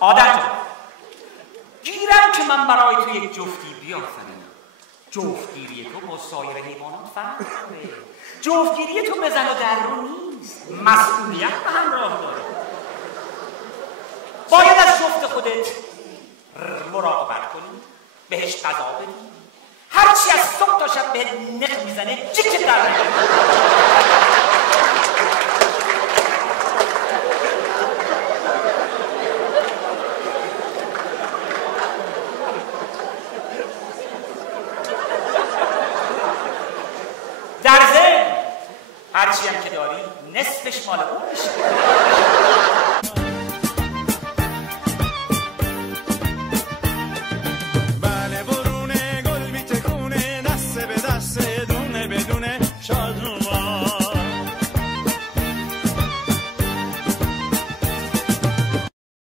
عادت گیرم که من برای تو یک جفتی بیافرینم. جفتگیری تو با سایر حیوانات فرق داره. جفتگیری تو بزن و در رو نیست، مسئولیت به همراه داره. باید از جفت خودت مراقبت کنی، بهش غذا بدی، هرچی از صبح تا شب بهت نخ میزنه جیک در میاره. در ضمن هرچی هم که داری نصفش مال اون میشه.